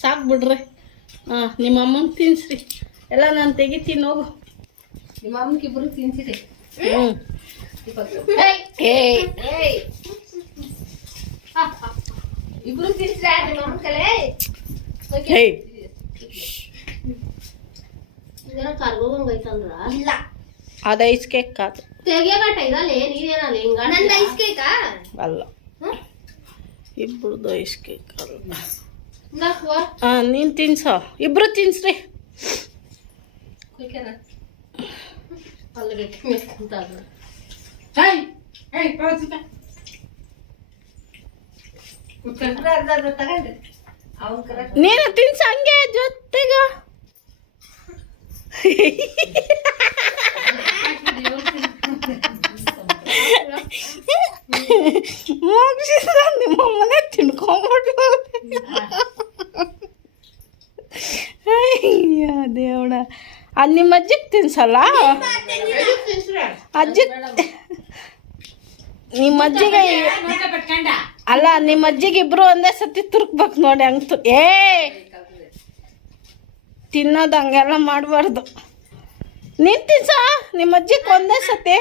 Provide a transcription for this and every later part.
ಸಾಕು ಬಿಡ್ರಿ. ನಿಮ್ಮ ಅಮ್ಮಂಗೆ ತಿನ್ಸ್ರಿ, ಎಲ್ಲ ನಾನು ತೆಗಿತೀನಿ. ಹೋಗು, ನಿಮ್ಮ ಅಮ್ಮನಿಗೆ ಇಬ್ರು ತಿನ್ಸಿರಿ. ಇಬ್ರು ತಿನ್ಸ್ರಿ ನಿಮ್ಮ ಅಮ್ಮನ ಕಲೆ. ಕರ್ಗೋಗಂಗೈತಂದ್ರ ಇಲ್ಲ, ಅದು ಐಸ್ ಕೇಕ್ ಕಾದು ತೆಗಿಯಗಟ್ಟ ಇದಲ್ಲೇ ನೀನೇನಲ್ಲ ಹಿಂಗ. ನಂದು ಐಸ್ ಕೇಕಾ ಅಲ್ಲ, ಇಬ್ರದ್ದು ಐಸ್ ಕೇಕ್ ಅಲ್ಲ. ಹಿಂಗಾಕುವ ನೀನು ತಿನ್ಸೋ, ಇಬ್ರು ತಿನ್ಸ್ರಿ. ಅಲ್ಲಿಗೆ ಅಂತ ತಗೊಂಡ್ರಿ ನೀನು ತಿನ್ಸ ಹಂಗೆ ಜೊತೆಗ. ಮುಗಿಸಿದ ನಿಮ್ಮ ಮನೆ ತಿನ್ಕೊಂಬಿಟ್ಟು. ಅಯ್ಯ ದೇವಡ, ಅದು ನಿಮ್ಮ ಅಜ್ಜಿಗೆ ತಿನ್ಸಲ್ಲ? ಅಜ್ಜಿ ನಿಮ್ಮ ಅಜ್ಜಿಗೆ ಅಲ್ಲ, ನಿಮ್ಮ ಅಜ್ಜಿಗೆ ಇಬ್ರು ಒಂದೇ ಸತಿ ತುರ್ಕ್ಬೇಕು ನೋಡಿ. ಹಂಗೆ ತಿನ್ನೋದು ಹಂಗೆಲ್ಲ ಮಾಡಬಾರ್ದು. ನೀನು ತಿನ್ಸ, ನಿಮ್ಮ ಅಜ್ಜಿಗೆ ಒಂದೇ ಸತಿ.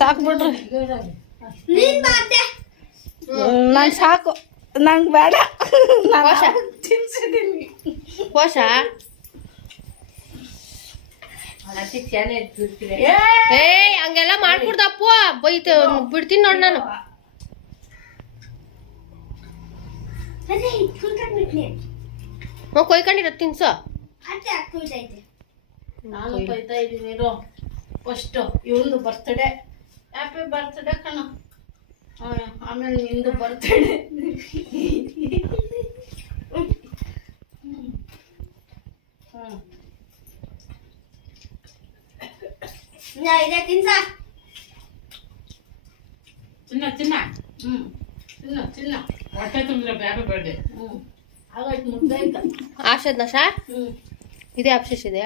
ಸಾಕು ಬಿಡ್ರಿ, ನಾನು ಸಾಕು, ನಂಗೆ ಬೇಡ. ತಿನ್ಸಿದ್ದೀನಿ ಕೋಶ. ಹಂಗೆಲ್ಲ ಮಾಡ್ಕೊಡ್ದಪ್ಪ, ಬೈತ ಬಿಡ್ತೀನಿ ನೋಡಿ ನಾನು. ಕೊಯ್ಕೊಂಡಿರ ತಿನ್ಸು. ನಾನು ಬೈತಾ ಇದ್ದೀನಿ ಇರೋ. ಫಸ್ಟು ಇವನು ಬರ್ತಡೇ, ಹ್ಯಾಪಿ ಬರ್ತ್ಡೇ ಕಣ. ಆಮೇಲೆ ನಿಂದು ಬರ್ತಡೇ. ತಿನ್ಸ ಚಿನ್ನ ಚಿನ್ನ ಚಿನ್ನ ಚಿನ್ನ ಹೊಟ್ಟೆ ತುಂಬಿದ್ರೆ ಹ್ಯಾಪಿ ಬರ್ಡೇ. ಆಗಾಯ್ತು, ಮುಗ್ದಾಯ್ತು. ಆಶದ್ನ ಸಾ ಇದೆ, ಅಪ್ಶಿಸ್ ಇದೆ.